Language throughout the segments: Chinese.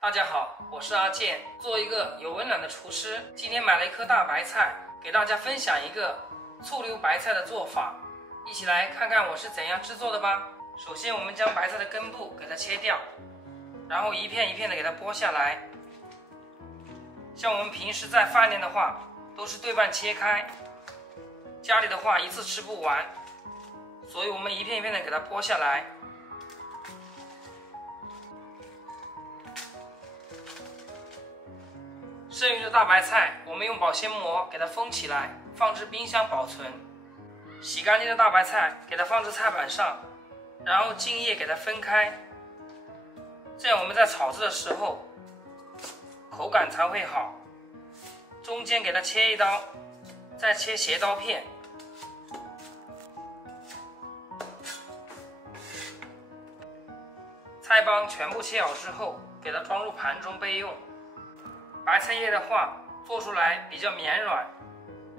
大家好，我是阿健，做一个有温暖的厨师。今天买了一颗大白菜，给大家分享一个醋溜白菜的做法，一起来看看我是怎样制作的吧。首先我们将白菜的根部给它切掉，然后一片一片的给它剥下来。像我们平时在饭店的话，都是对半切开，家里的话一次吃不完，所以我们一片一片的给它剥下来。剩余的大白菜，我们用保鲜膜给它封起来，放置冰箱保存。洗干净的大白菜给它放置菜板上，然后茎叶给它分开，这样我们在炒制的时候口感才会好。中间给它切一刀，再切斜刀片。菜帮全部切好之后，给它装入盘中备用。白菜叶的话，做出来比较绵软，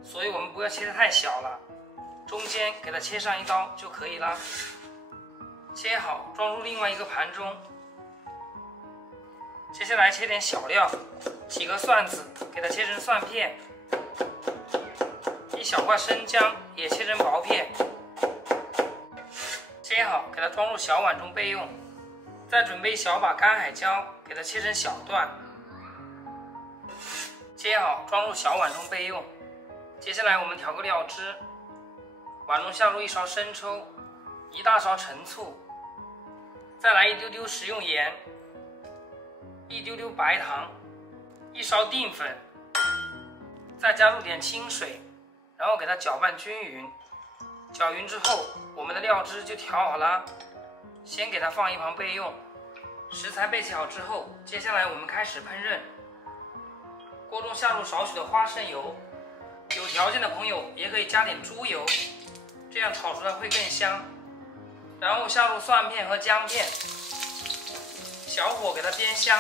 所以我们不要切得太小了，中间给它切上一刀就可以了。切好，装入另外一个盘中。接下来切点小料，几个蒜子，给它切成蒜片；一小块生姜，也切成薄片。切好，给它装入小碗中备用。再准备一小把干海椒，给它切成小段。切好，装入小碗中备用。接下来我们调个料汁，碗中下入1勺生抽，1大勺陈醋，再来一丢丢食用盐，1丢丢白糖，1勺淀粉，再加入点清水，然后给它搅拌均匀。搅匀之后，我们的料汁就调好了，先给它放一旁备用。食材备齐好之后，接下来我们开始烹饪。锅中下入少许的花生油，有条件的朋友也可以加点猪油，这样炒出来会更香。然后下入蒜片和姜片，小火给它煸香。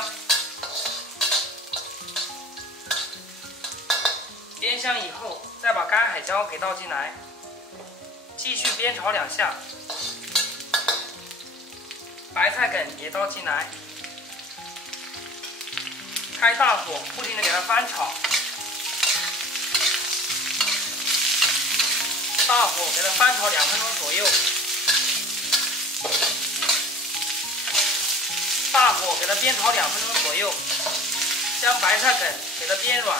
煸香以后，再把干海椒给倒进来，继续煸炒2下。白菜梗也倒进来。开大火，不停地给它翻炒，大火给它翻炒2分钟左右，大火给它煸炒2分钟左右，将白菜梗给它煸软，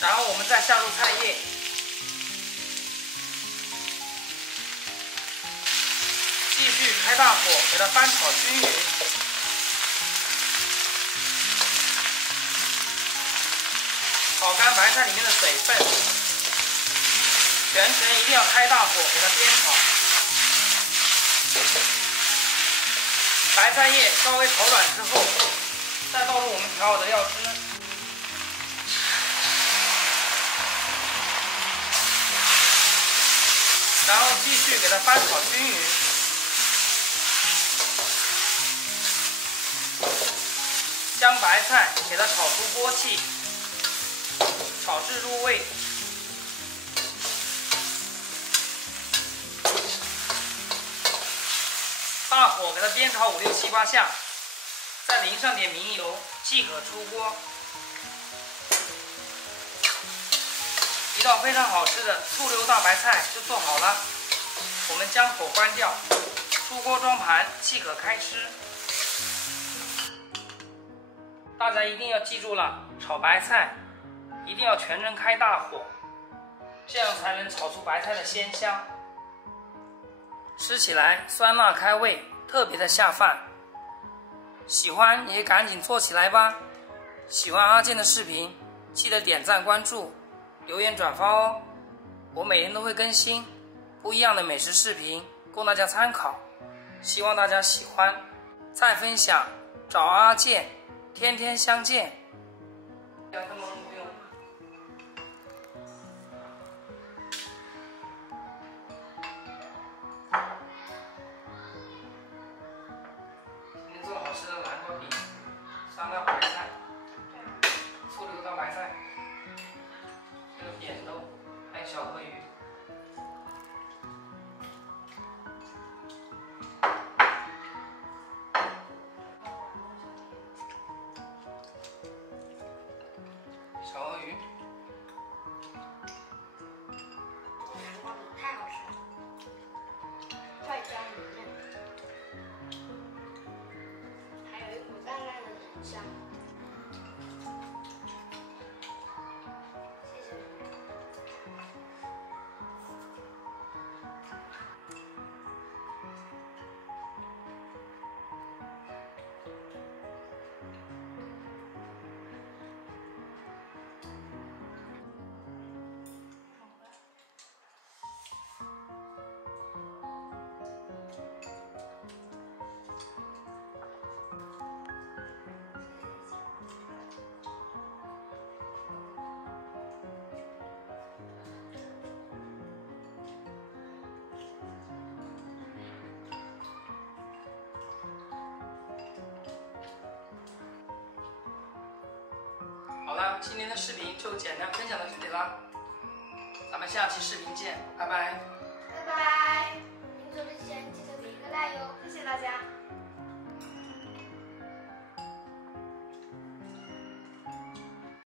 然后我们再下入菜叶，继续开大火给它翻炒均匀。炒干白菜里面的水分，全程一定要开大火给它煸炒。白菜叶稍微炒软之后，再倒入我们调好的料汁，然后继续给它翻炒均匀。将白菜给它炒出锅气，炒至入味，大火给它煸炒5、6、7、8下，再淋上点明油即可出锅。一道非常好吃的醋溜大白菜就做好了，我们将火关掉，出锅装盘即可开吃。大家一定要记住了，炒白菜一定要全程开大火，这样才能炒出白菜的鲜香。吃起来酸辣开胃，特别的下饭。喜欢也赶紧做起来吧！喜欢阿健的视频，记得点赞、关注、留言、转发哦。我每天都会更新不一样的美食视频，供大家参考。希望大家喜欢。再分享，找阿健，天天相见。今天做好吃的南瓜饼、酸辣白菜、醋溜大白菜，这个扁豆，还有小河鱼。今天的视频就简单分享到这里啦，咱们下期视频见，拜拜。拜拜。临走之前记得点一个赞哟，谢谢大家。